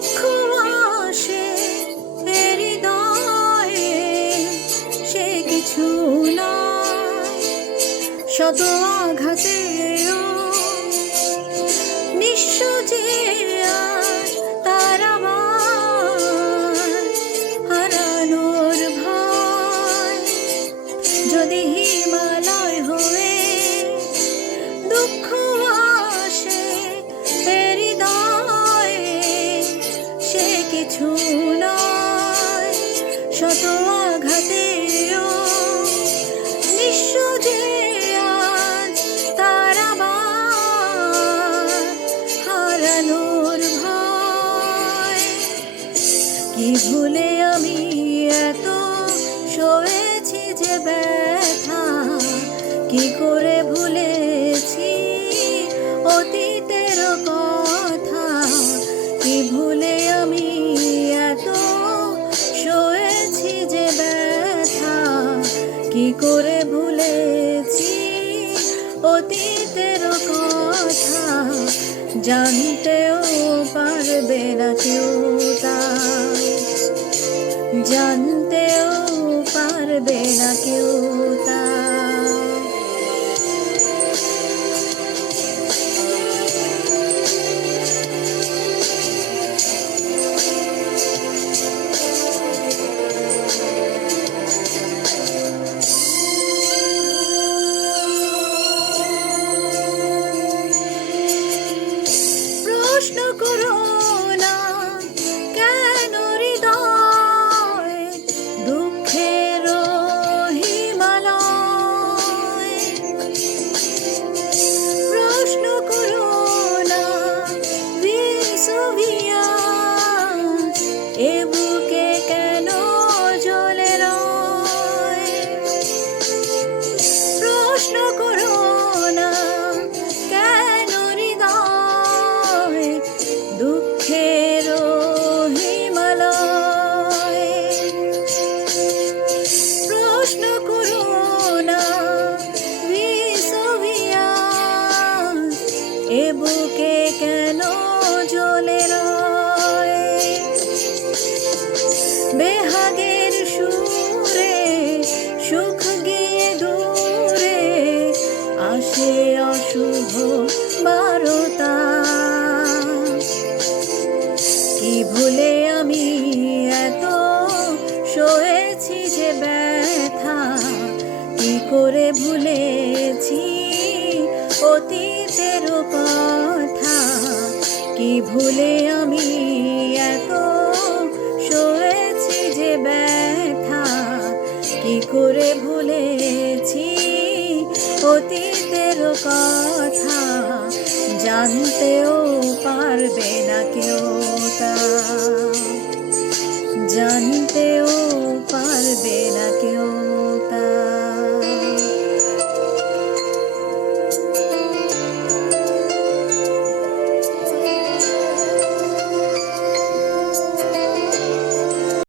দুঃখ আসে হৃদয়ে, সে কিছু নয়। শত আঘাতেও নিঃস্ব যে আজ তার আবার হারানোর ভয়। যদি হিমালয় হয়ে দুঃখ আসে হৃদয়ে, সে কিছু নয়। শত আঘাতেও নিঃস্ব যে আজ তার আবার হারানোর ভয়। কি ভুলে আমি এত সয়েছি যে ব্যথা, কি করে ভুলেছি অতীতের কথা। কি ভুলে আমি এত সয়েছি যে ব্যথা, কি করে ভুলেছি অতীতের কথা। জানতেও পারবে না কেউ তা, জানতেও পারবে না কেউ তা। প্রশ্ন করো না কেন হৃদয় দুঃখের হিমালয়। প্রশ্ন করো না ভেসুভিয়াস এ বুকে কেন জ্বলে রয়। প্রশ্ন করো না কেন হৃদয় দুঃখের হিমালয়। প্রশ্ন করো না ভেসুভিয়াস এ বুকে কেন জ্বলে রয়। বেহাগের সুরে সুখ গিয়ে দূরে আসে অশুভ বারতা। কি ভুলে আমি এত সয়েছি যে ব্যথা, কি করে ভুলেছি অতীতের কথা। কি ভুলে আমি এত সয়েছি যে ব্যথা, কি করে ভুলেছি অতীতের কথা। জানতেও পারবে না কেউ তা, জানতেও পারবে না কেউ।